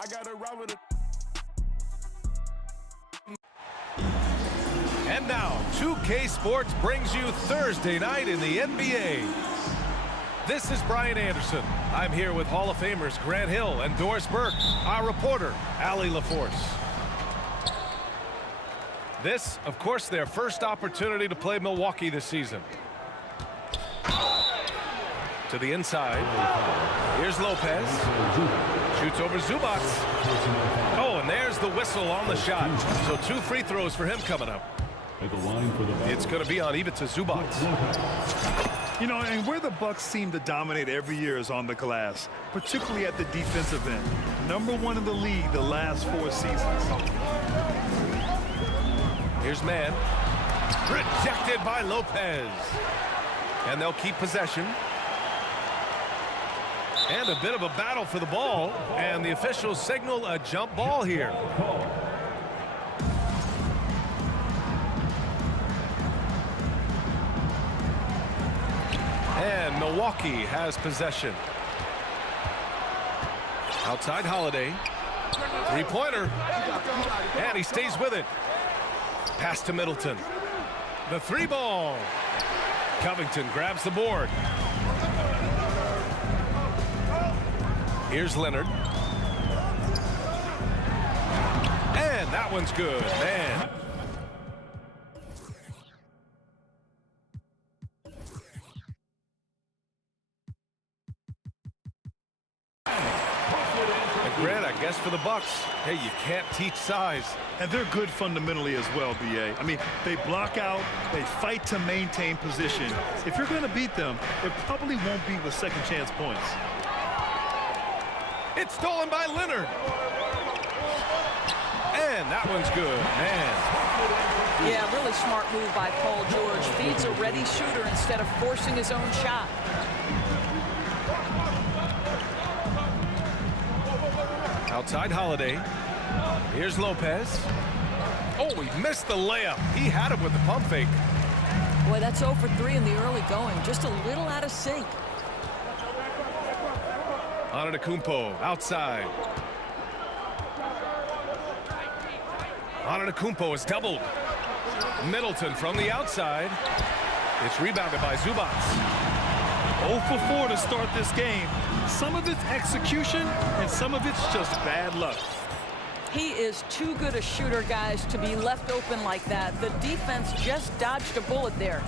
I got to ride with it. And now, 2K Sports brings you Thursday night in the NBA. This is Brian Anderson. I'm here with Hall of Famers Grant Hill and Doris Burke, our reporter, Allie LaForce. This, of course, their first opportunity to play Milwaukee this season. To the inside. Here's Lopez. Shoots over Zubac. Oh, and there's the whistle on the shot. So 2 free throws for him coming up. It's going to be on even to Zubac. You know, and where the Bucks seem to dominate every year is on the glass, particularly at the defensive end. #1 in the league the last 4 seasons. Here's Mann. Rejected by Lopez. And they'll keep possession. And a bit of a battle for the ball. And the officials signal a jump ball here. And Milwaukee has possession. Outside Holiday. 3-pointer. And he stays with it. Pass to Middleton. The 3-ball. Covington grabs the board. Here's Leonard. And that one's good, man. Grant, I guess for the Bucks, hey, you can't teach size. And they're good fundamentally as well, B.A. I mean, they block out, they fight to maintain position. If you're going to beat them, it probably won't be with second chance points. It's stolen by Leonard. And that one's good, man. Yeah, really smart move by Paul George. Feeds a ready shooter instead of forcing his own shot. Outside Holiday. Here's Lopez. Oh, he missed the layup. He had it with the pump fake. Boy, that's 0 for 3 in the early going. Just a little out of sync. Antetokounmpo outside. Antetokounmpo is doubled. Middleton from the outside. It's rebounded by Zubac. 0 for 4 to start this game. Some of it's execution, and some of it's just bad luck. He is too good a shooter, guys, to be left open like that. The defense just dodged a bullet there.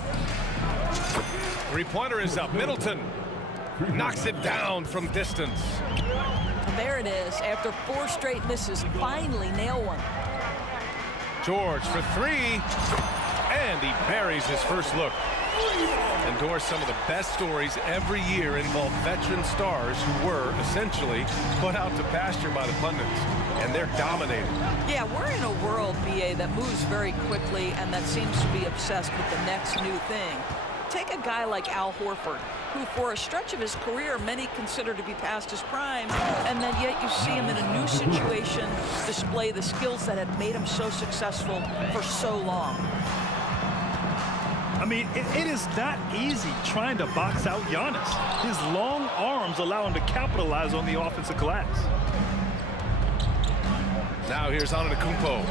3-pointer is up. Middleton knocks it down from distance. There it is. After 4 straight misses, finally nail one. George for 3. And he buries his first look. And Doris, some of the best stories every year involve veteran stars who were essentially put out to pasture by the pundits, and they're dominating. Yeah, we're in a world, BA, that moves very quickly and that seems to be obsessed with the next new thing. Take a guy like Al Horford, who for a stretch of his career many consider to be past his prime, and then yet you see him in a new situation display the skills that had made him so successful for so long. I mean, it is not easy trying to box out Giannis. His long arms allow him to capitalize on the offensive glass. Now here's Antetokounmpo.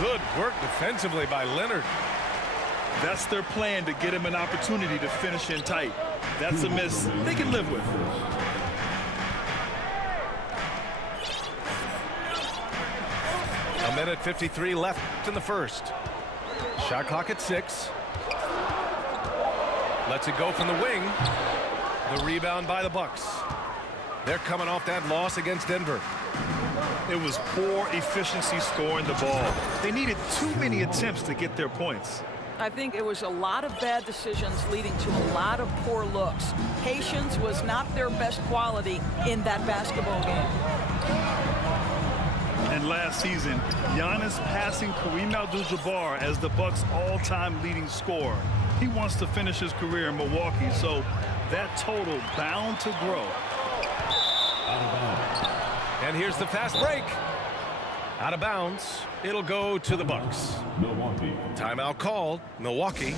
Good work defensively by Leonard. That's their plan, to get him an opportunity to finish in tight. That's a miss they can live with. A minute 53 left in the first. Shot clock at 6. Lets it go from the wing. The rebound by the Bucks. They're coming off that loss against Denver. It was poor efficiency scoring the ball. They needed too many attempts to get their points. I think it was a lot of bad decisions leading to a lot of poor looks. Patience was not their best quality in that basketball game. And last season, Giannis passing Kareem Abdul-Jabbar as the Bucks' all-time leading scorer. He wants to finish his career in Milwaukee, so that total bound to grow. And here's the fast break. Out of bounds. It'll go to the Bucks. Milwaukee. Timeout called. Milwaukee.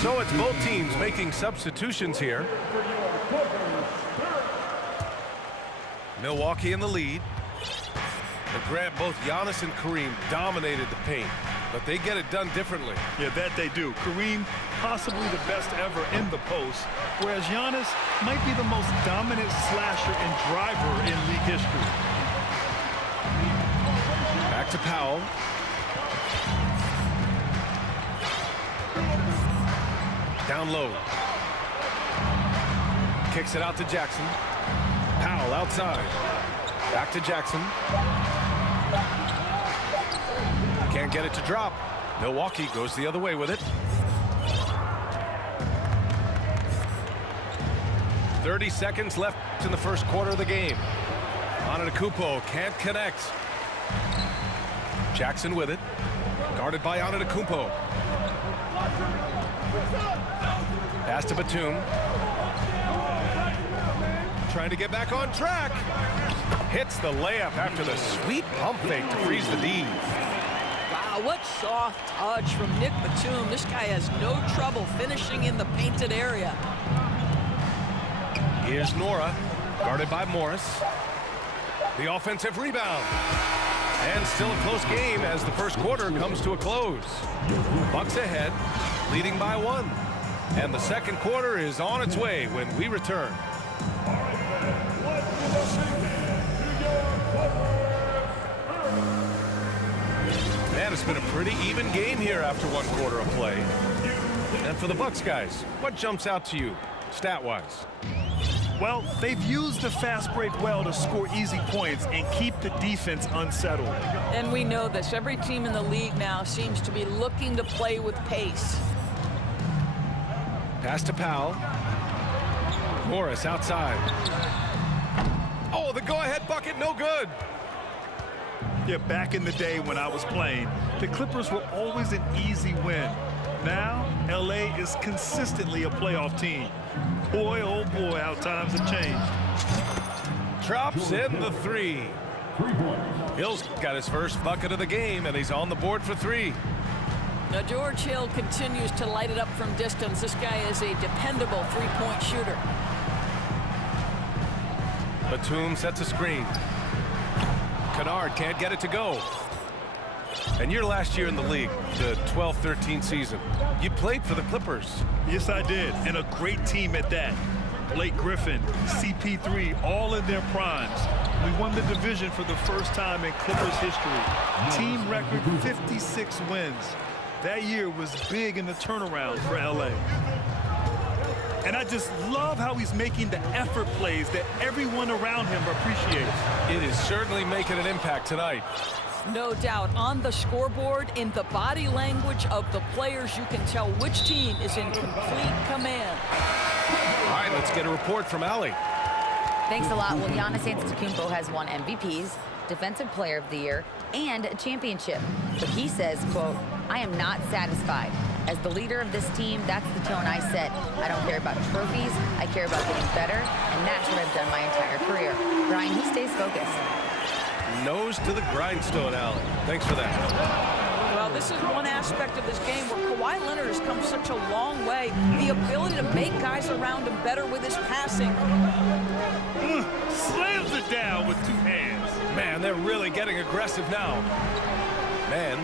So it's both teams making substitutions here. Milwaukee in the lead. And Grant, both Giannis and Kareem dominated the paint, but they get it done differently. Yeah, that they do. Kareem, possibly the best ever in the post, whereas Giannis might be the most dominant slasher and driver in league history. Back to Powell. Down low. Kicks it out to Jackson. Powell outside. Back to Jackson. Can't get it to drop. Milwaukee goes the other way with it. 30 seconds left in the first quarter of the game. Antetokounmpo can't connect. Jackson with it. Guarded by Antetokounmpo. Pass to Batum. Trying to get back on track. Hits the layup after the sweet pump fake to freeze the D. Wow, what soft touch from Nick Batum. This guy has no trouble finishing in the painted area. Here's Nora, guarded by Morris. The offensive rebound. And still a close game as the first quarter comes to a close. Bucks ahead, leading by 1. And the second quarter is on its way when we return. Man, it's been a pretty even game here after one quarter of play. And for the Bucks guys, what jumps out to you, stat-wise? Well, they've used the fast break well to score easy points and keep the defense unsettled. And we know this. Every team in the league now seems to be looking to play with pace. Pass to Powell. Morris outside. Oh, the go-ahead bucket, no good. Yeah, back in the day when I was playing, the Clippers were always an easy win. Now, LA is consistently a playoff team. Boy, oh boy, how times have changed. Drops in the 3. Hill's got his first bucket of the game, and he's on the board for 3. Now, George Hill continues to light it up from distance. This guy is a dependable three-point shooter. Batum sets a screen. Kennard can't get it to go. And your last year in the league, the 12-13 season, you played for the Clippers. Yes, I did, and a great team at that. Blake Griffin, CP3, all in their primes. We won the division for the first time in Clippers history. Team record 56 wins. That year was big in the turnaround for LA. And I just love how he's making the effort plays that everyone around him appreciates. It is certainly making an impact tonight. No doubt. On the scoreboard, in the body language of the players, you can tell which team is in complete command. All right, let's get a report from Allie. Thanks a lot. Well, Giannis Antetokounmpo has won MVPs, Defensive Player of the Year, and a championship. But he says, quote, "I am not satisfied. As the leader of this team, that's the tone I set. I don't care about trophies. I care about getting better, and that's what I've done my entire career." Brian, he stays focused. Nose to the grindstone, Allie. Thanks for that. Well, this is one aspect of this game where Kawhi Leonard has come such a long way. The ability to make guys around him better with his passing. Slams it down with 2 hands. Man, they're really getting aggressive now. Man.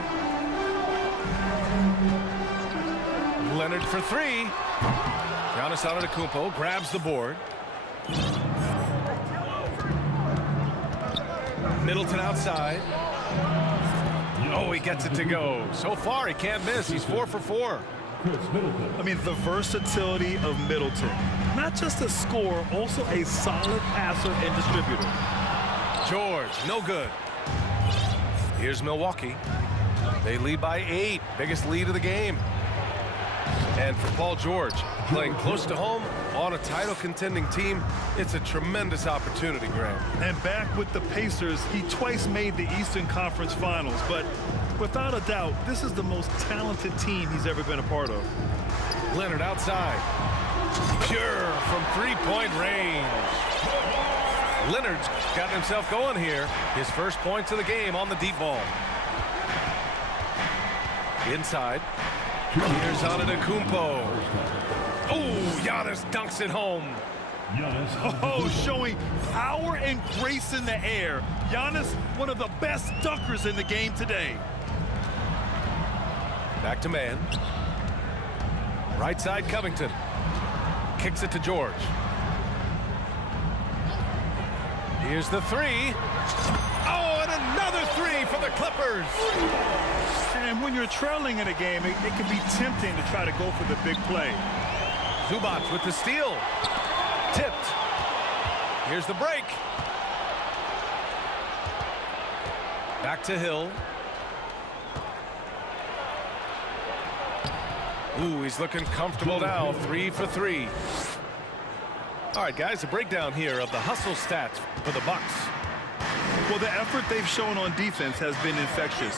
Leonard for 3. Giannis Antetokounmpo grabs the board. Middleton outside. Oh, he gets it to go. So far, he can't miss. He's 4 for 4. I mean, the versatility of Middleton. Not just a scorer, also a solid passer and distributor. George, no good. Here's Milwaukee. They lead by 8. Biggest lead of the game. And for Paul George, playing close to home on a title-contending team, it's a tremendous opportunity, Graham. And back with the Pacers, he twice made the Eastern Conference Finals. But without a doubt, this is the most talented team he's ever been a part of. Leonard outside. Pure from three-point range. Leonard's got himself going here. His first points of the game on the deep ball. Inside. Here's Antetokounmpo. Oh, Giannis dunks it home. Oh, showing power and grace in the air. Giannis, one of the best dunkers in the game today. Back to man. Right side, Covington. Kicks it to George. Here's the three. Oh, and another three for the Clippers. And when you're trailing in a game, it can be tempting to try to go for the big play. Zubac with the steal. Tipped. Here's the break. Back to Hill. Ooh, he's looking comfortable now. 3 for 3. All right, guys, a breakdown here of the hustle stats for the Bucks. Well, the effort they've shown on defense has been infectious.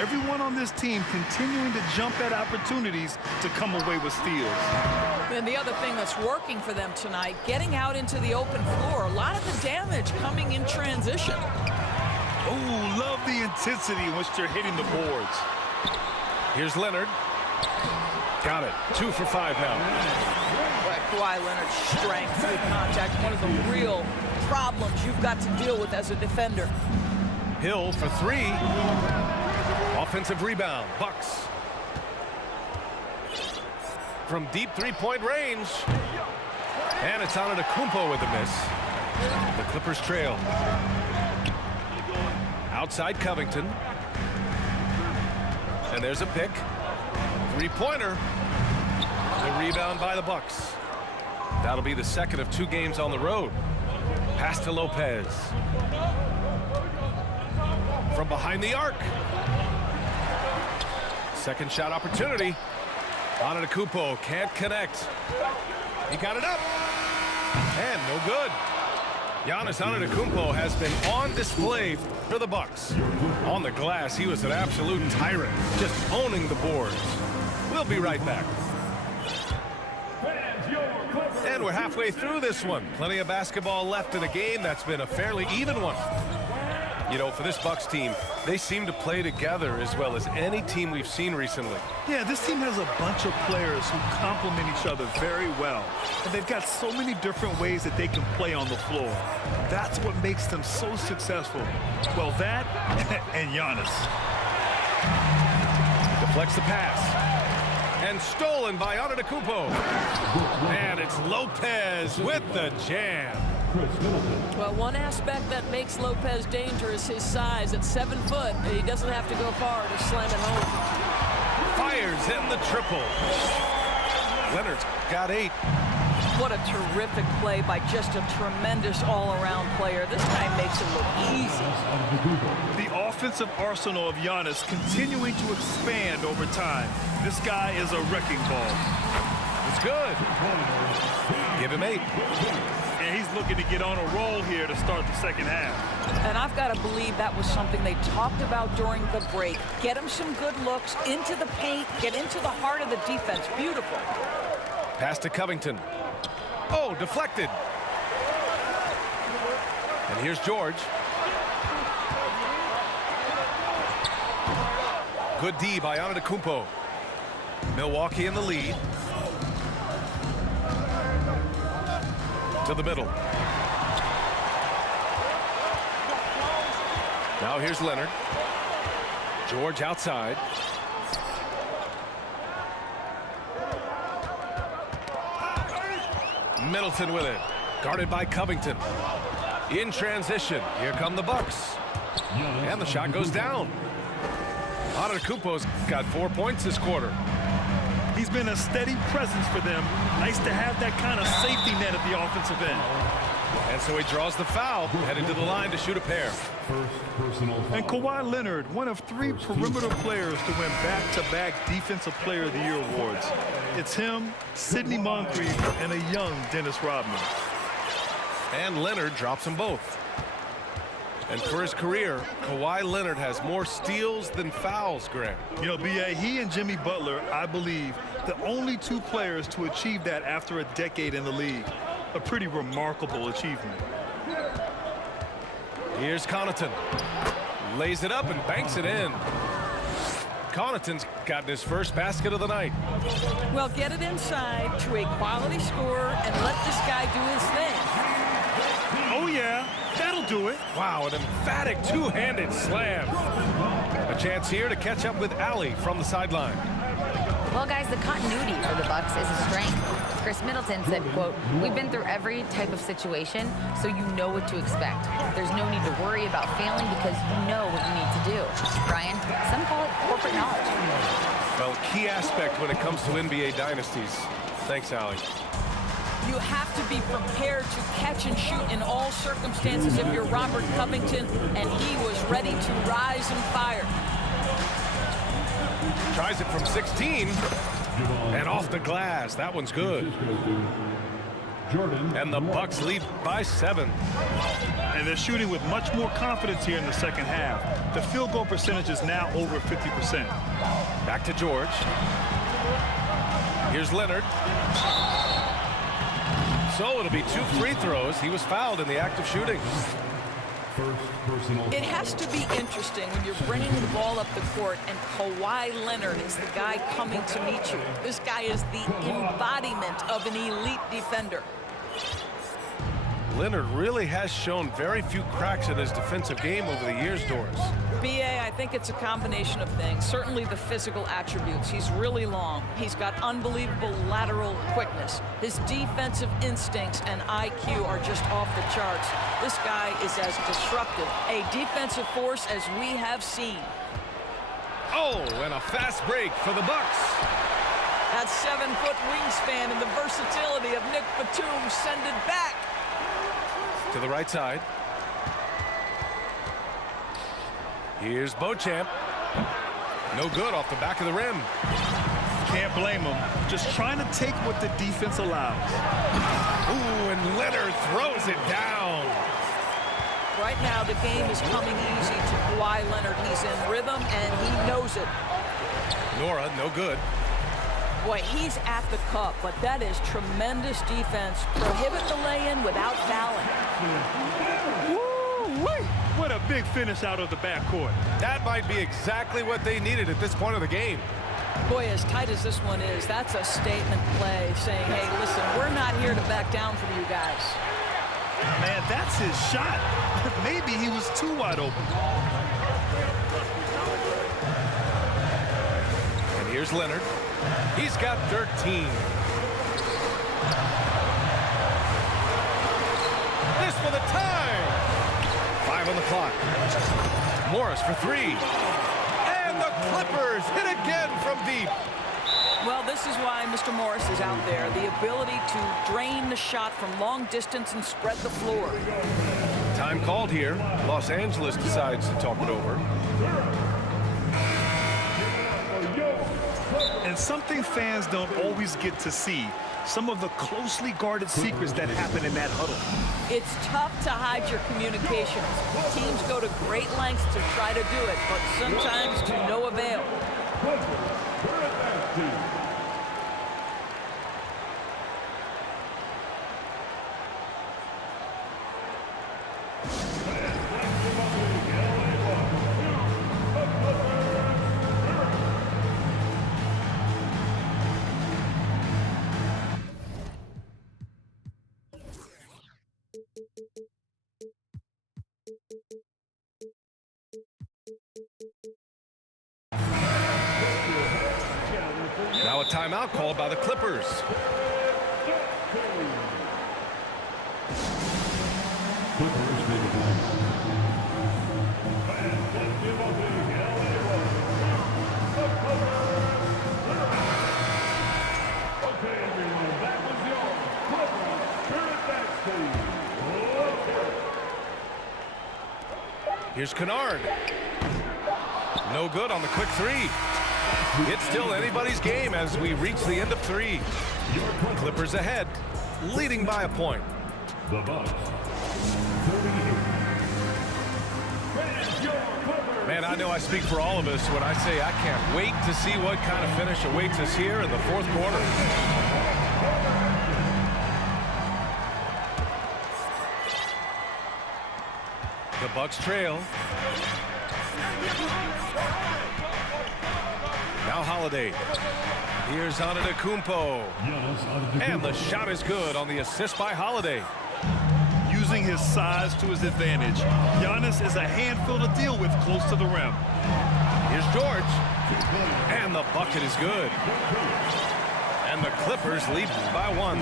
Everyone on this team continuing to jump at opportunities to come away with steals. And the other thing that's working for them tonight, getting out into the open floor. A lot of the damage coming in transition. Oh, love the intensity in which they're hitting the boards. Here's Leonard. Got it. 2 for 5 now. Right, Kawhi Leonard's strength through contact, one of the real problems you've got to deal with as a defender. Hill for 3. Offensive rebound. Bucks. From deep three-point range. And it's Antetokounmpo with a miss. The Clippers trail. Outside Covington. And there's a pick. Three-pointer. The rebound by the Bucks. That'll be the second of 2 games on the road. Pass to Lopez. From behind the arc. Second shot opportunity. Antetokounmpo can't connect. He got it up. And no good. Giannis Antetokounmpo has been on display for the Bucks. On the glass, he was an absolute tyrant, just owning the boards. We'll be right back. And we're halfway through this one. Plenty of basketball left in a game that's been a fairly even one. You know, for this Bucks team, they seem to play together as well as any team we've seen recently. Yeah, this team has a bunch of players who complement each other very well. And they've got so many different ways that they can play on the floor. That's what makes them so successful. Well, that and Giannis. Deflects the pass. And stolen by Antetokounmpo. And it's Lopez with the jam. Well, one aspect that makes Lopez dangerous, his size. At 7 foot, he doesn't have to go far to slam it home. Fires in the triple. Leonard's got 8. What a terrific play by just a tremendous all-around player. This guy makes it look easy. The offensive arsenal of Giannis continuing to expand over time. This guy is a wrecking ball. It's good. Give him 8. And he's looking to get on a roll here to start the second half. And I've got to believe that was something they talked about during the break. Get him some good looks into the paint, get into the heart of the defense. Beautiful. Pass to Covington. Oh, deflected. And here's George. Good D by Antetokounmpo. Milwaukee in the lead. To the middle. Now here's Leonard. George outside. Middleton with it. Guarded by Covington. In transition. Here come the Bucks. And the shot goes down. Antetokounmpo's got 4 points this quarter. He's been a steady presence for them. Nice to have that kind of safety net at the offensive end. And so he draws the foul, heading to the line to shoot a pair. And Kawhi Leonard, one of 3 perimeter players to win back-to-back Defensive Player of the Year awards. It's him, Sidney Moncrief, and a young Dennis Rodman. And Leonard drops them both. And for his career, Kawhi Leonard has more steals than fouls, Graham. You know, B.A., he and Jimmy Butler, I believe, the only 2 players to achieve that after a decade in the league. A pretty remarkable achievement. Here's Connaughton. Lays it up and banks it in. Connaughton's gotten his first basket of the night. Well, get it inside to a quality scorer and let this guy do his thing. Oh, yeah, that'll do it. Wow, an emphatic two-handed slam. A chance here to catch up with Allie from the sideline. Well, guys, the continuity for the Bucks is a strength. Khris Middleton said, quote, "We've been through every type of situation, so you know what to expect. There's no need to worry about failing because you know what you need to do." Brian, some call it corporate knowledge. Well, key aspect when it comes to NBA dynasties. Thanks, Allie. You have to be prepared to catch and shoot in all circumstances if you're Robert Covington, and he was ready to rise and fire. Tries it from 16, and off the glass. That one's good. And the Bucks lead by 7. And they're shooting with much more confidence here in the second half. The field goal percentage is now over 50%. Back to George. Here's Leonard. So it'll be 2 free throws. He was fouled in the act of shooting. It has to be interesting when you're bringing the ball up the court and Kawhi Leonard is the guy coming to meet you. This guy is the embodiment of an elite defender. Leonard really has shown very few cracks in his defensive game over the years, Doris. B.A., I think it's a combination of things. Certainly the physical attributes. He's really long. He's got unbelievable lateral quickness. His defensive instincts and IQ are just off the charts. This guy is as disruptive, a defensive force as we have seen. Oh, and a fast break for the Bucks. That 7-foot wingspan and the versatility of Nick Batum send it back. To the right side. Here's Beauchamp. No good off the back of the rim. Can't blame him. Just trying to take what the defense allows. Ooh, and Leonard throws it down. Right now, the game is coming easy to Kawhi Leonard. He's in rhythm, and he knows it. Nora, no good. Boy, he's at the cup, but that is tremendous defense. Prohibit the lay-in without fouling. Woo-wee! What a big finish out of the backcourt. That might be exactly what they needed at this point of the game. Boy, as tight as this one is, that's a statement play saying, hey, listen, we're not here to back down from you guys. Man, that's his shot. Maybe he was too wide open. And here's Leonard. He's got 13. This for the tie. 5 on the clock. Morris for 3. And the Clippers hit again from deep. Well, this is why Mr. Morris is out there. The ability to drain the shot from long distance and spread the floor. Time called here. Los Angeles decides to talk it over. And something fans don't always get to see, some of the closely guarded secrets that happen in that huddle. It's tough to hide your communications. Teams go to great lengths to try to do it, but sometimes to no avail. Now a timeout called by the Clippers. Here's Kennard. No good on the quick 3. It's still anybody's game as we reach the end of 3. Clippers ahead, leading by a point. The Bucks. Man, I know I speak for all of us when I say I can't wait to see what kind of finish awaits us here in the 4th quarter. The Bucks trail. Now Holiday. Here's Antetokounmpo. And the shot is good on the assist by Holiday. Using his size to his advantage. Giannis is a handful to deal with close to the rim. Here's George. And the bucket is good. And the Clippers lead by 1.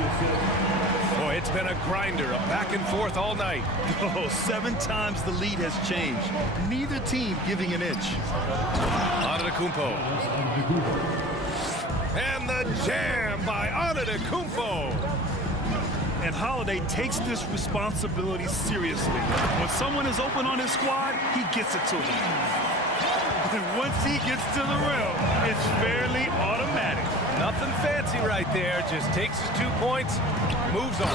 Boy, it's been a grinder, a back and forth all night. Oh, 7 times the lead has changed. Neither team giving an inch. Antetokounmpo. And the jam by Antetokounmpo. And Holiday takes this responsibility seriously. When someone is open on his squad, he gets it to them. And once he gets to the rim, it's fairly automatic. Nothing fancy right there. Just takes his 2 points, moves on.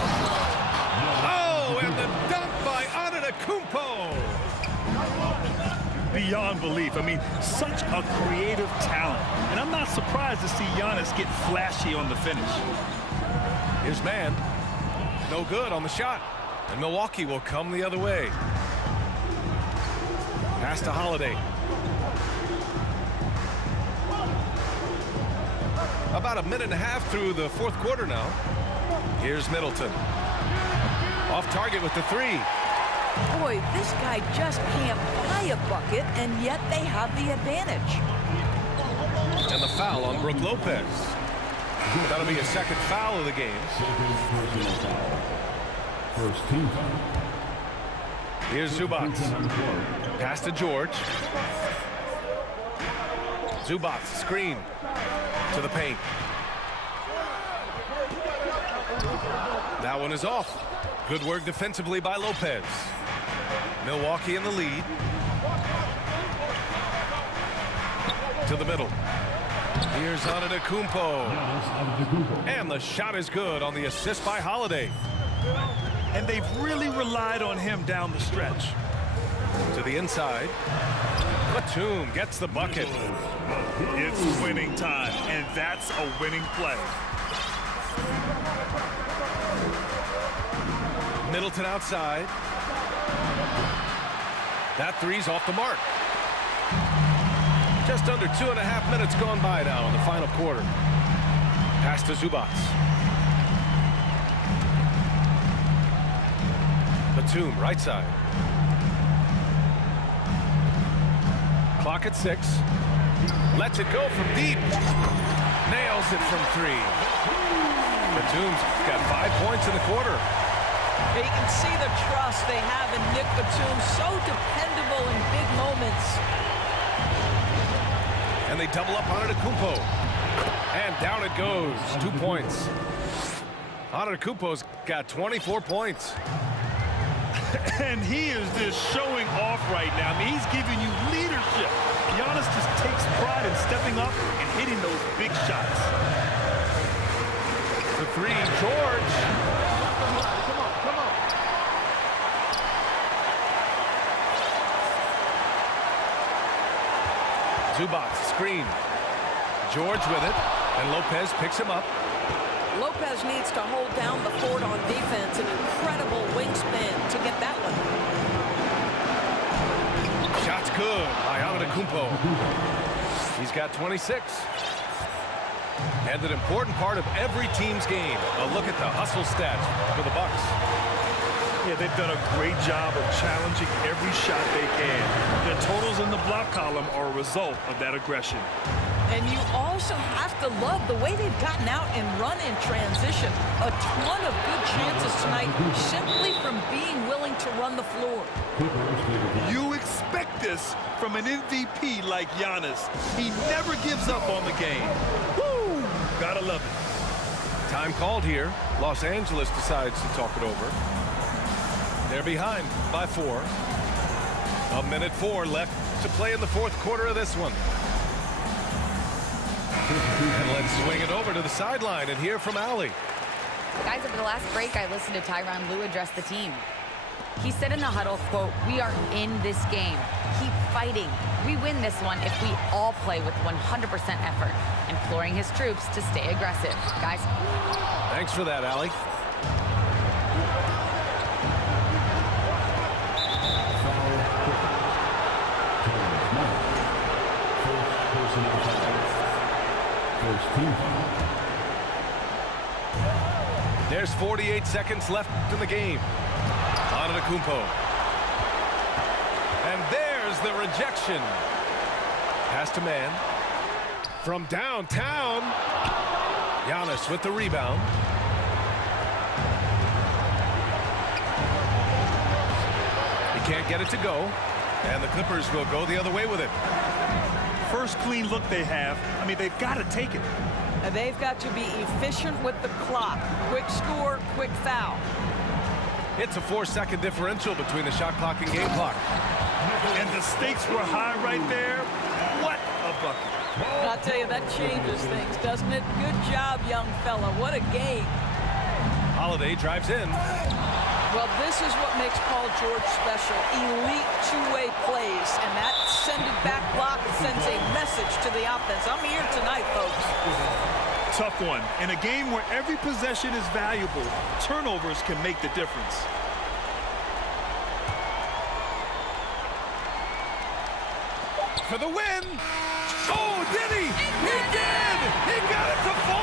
Oh, and the dunk by Antetokounmpo. Beyond belief. I mean, such a creative talent. And I'm not surprised to see Giannis get flashy on the finish. His man, no good on the shot. And Milwaukee will come the other way. Pass to Holiday. About a minute and a half through the 4th quarter now. Here's Middleton. Off target with the 3. Boy, this guy just can't buy a bucket, and yet they have the advantage. And the foul on Brook Lopez. That'll be a 2nd foul of the game. First team. Here's Zubac. Pass to George. Zubac screen to the paint. That one is off. Good work defensively by Lopez. Milwaukee in the lead. To the middle. Here's Antetokounmpo. And the shot is good on the assist by Holiday. And they've really relied on him down the stretch. To the inside. Batum gets the bucket. It's winning time, and that's a winning play. Middleton outside. That 3's off the mark. Just under 2.5 minutes gone by now in the final quarter. Pass to Zubac. Batum, right side. Clock at 6. Lets it go from deep. Nails it from 3. Batum's got 5 points in the quarter. You can see the trust they have in Nick Batum, so dependable in big moments. And they double up on Antetokounmpo. And down it goes. 2 points. Antetokounmpo's got 24 points. And he is just showing off right now. I mean, he's giving you leadership. Giannis just takes pride in stepping up and hitting those big shots. The 3, George. Come on. Zubac, screen. George with it, and Lopez picks him up. Lopez needs to hold down the fort on defense. An incredible wingspan to get that one. Shot's good by Antetokounmpo. He's got 26. And an important part of every team's game. A look at the hustle stats for the Bucks. Yeah, they've done a great job of challenging every shot they can. Their totals in the block column are a result of that aggression. And you also have to love the way they've gotten out and run in transition. A ton of good chances tonight simply from being willing to run the floor. You expect this from an MVP like Giannis. He never gives up on the game. Woo! Gotta love it. Time called here. Los Angeles decides to talk it over. They're behind by 4. 1:04 left to play in the 4th quarter of this one. And let's swing it over to the sideline and hear from Allie. Guys, over the last break, I listened to Tyronn Lue address the team. He said in the huddle, quote, "We are in this game. Keep fighting. We win this one if we all play with 100% effort," imploring his troops to stay aggressive. Guys. Thanks for that, Allie. team foul. There's 48 seconds left in the game. Antetokounmpo. And there's the rejection. Pass to man. From downtown. Giannis with the rebound. He can't get it to go. And the Clippers will go the other way with it. First clean look they have. I mean, they've got to take it. And they've got to be efficient with the clock. Quick score, quick foul. It's a 4-second differential between the shot clock and game clock. And the stakes were high right there. What a bucket. And I'll tell you, that changes things, doesn't it? Good job, young fella. What a game. Holiday drives in. Well, this is what makes Paul George special. Elite two-way plays, and that sending back block sends a message to the offense. I'm here tonight, folks. Tough one. In a game where every possession is valuable, turnovers can make the difference. For the win. Oh, did he? He did! He got it to fall.